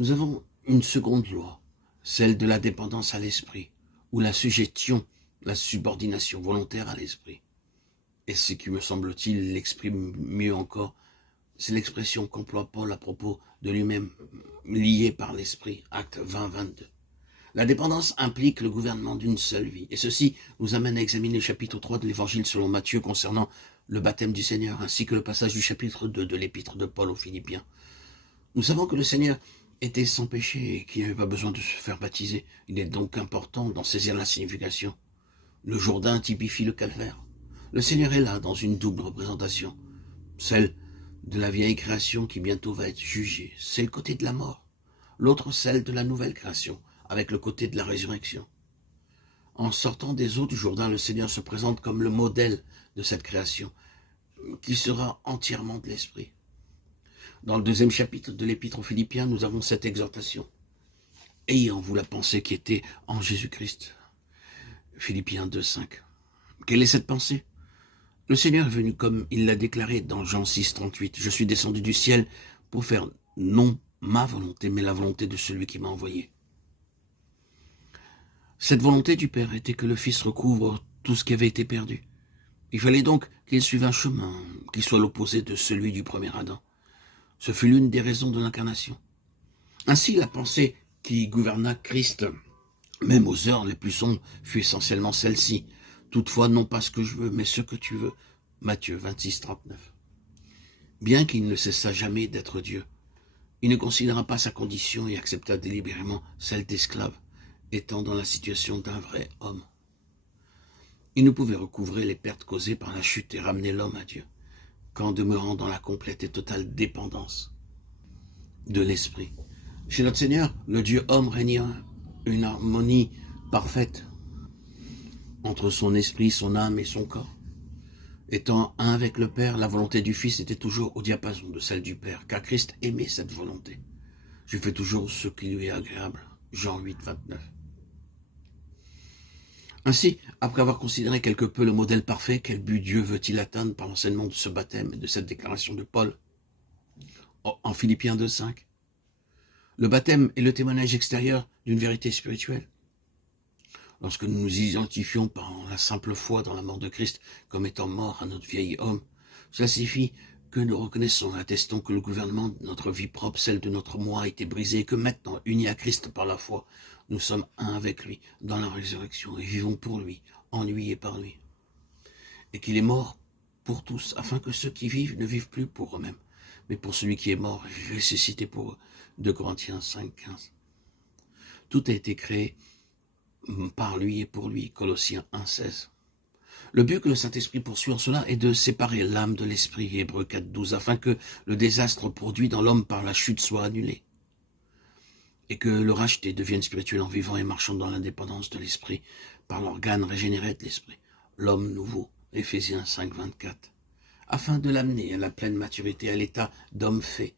Nous avons une seconde loi, celle de la dépendance à l'esprit, ou la sujétion, la subordination volontaire à l'esprit. Et ce qui me semble-t-il l'exprime mieux encore, c'est l'expression qu'emploie Paul à propos de lui-même, lié par l'esprit, acte 20-22. La dépendance implique le gouvernement d'une seule vie, et ceci nous amène à examiner le chapitre 3 de l'évangile selon Matthieu concernant le baptême du Seigneur, ainsi que le passage du chapitre 2 de l'épître de Paul aux Philippiens. Nous savons que le Seigneur était sans péché et qu'il n'avait pas besoin de se faire baptiser. Il est donc important d'en saisir la signification. Le Jourdain typifie le calvaire. Le Seigneur est là dans une double représentation, celle de la vieille création qui bientôt va être jugée, c'est le côté de la mort, l'autre celle de la nouvelle création, avec le côté de la résurrection. En sortant des eaux du Jourdain, le Seigneur se présente comme le modèle de cette création, qui sera entièrement de l'esprit. Dans le 2e chapitre de l'Épître aux Philippiens, nous avons cette exhortation. Ayez en vous la pensée qui était en Jésus-Christ. Philippiens 2,5. Quelle est cette pensée? Le Seigneur est venu comme il l'a déclaré dans Jean 6,38. Je suis descendu du ciel pour faire non ma volonté, mais la volonté de celui qui m'a envoyé. Cette volonté du Père était que le Fils recouvre tout ce qui avait été perdu. Il fallait donc qu'il suive un chemin qui soit l'opposé de celui du premier Adam. Ce fut l'une des raisons de l'incarnation. Ainsi, la pensée qui gouverna Christ, même aux heures les plus sombres, fut essentiellement celle-ci. Toutefois, non pas ce que je veux, mais ce que tu veux. Matthieu 26,39. Bien qu'il ne cessa jamais d'être Dieu, il ne considéra pas sa condition et accepta délibérément celle d'esclave, étant dans la situation d'un vrai homme. Il ne pouvait recouvrer les pertes causées par la chute et ramener l'homme à Dieu, qu'en demeurant dans la complète et totale dépendance de l'esprit. Chez notre Seigneur, le Dieu homme régnait une harmonie parfaite entre son esprit, son âme et son corps. Étant un avec le Père, la volonté du Fils était toujours au diapason de celle du Père, car Christ aimait cette volonté. Je fais toujours ce qui lui est agréable. Jean 8,29. Ainsi, après avoir considéré quelque peu le modèle parfait, quel but Dieu veut-il atteindre par l'enseignement de ce baptême et de cette déclaration de Paul en Philippiens 2,5? Le baptême est le témoignage extérieur d'une vérité spirituelle. Lorsque nous nous identifions par la simple foi dans la mort de Christ comme étant mort à notre vieil homme, cela signifie que nous reconnaissons et attestons que le gouvernement de notre vie propre, celle de notre moi, a été brisé et que maintenant, unis à Christ par la foi, nous sommes un avec lui dans la résurrection et vivons pour lui, en lui et par lui. Et qu'il est mort pour tous, afin que ceux qui vivent ne vivent plus pour eux-mêmes, mais pour celui qui est mort et ressuscité pour eux. 2 Corinthiens 5,15. Tout a été créé par lui et pour lui. Colossiens 1,16. Le but que le Saint-Esprit poursuit en cela est de séparer l'âme de l'esprit, Hébreux 4,12, afin que le désastre produit dans l'homme par la chute soit annulé, et que le racheté devienne spirituel en vivant et marchant dans l'indépendance de l'esprit, par l'organe régénéré de l'esprit, l'homme nouveau, Éphésiens 5,24, afin de l'amener à la pleine maturité, à l'état d'homme fait,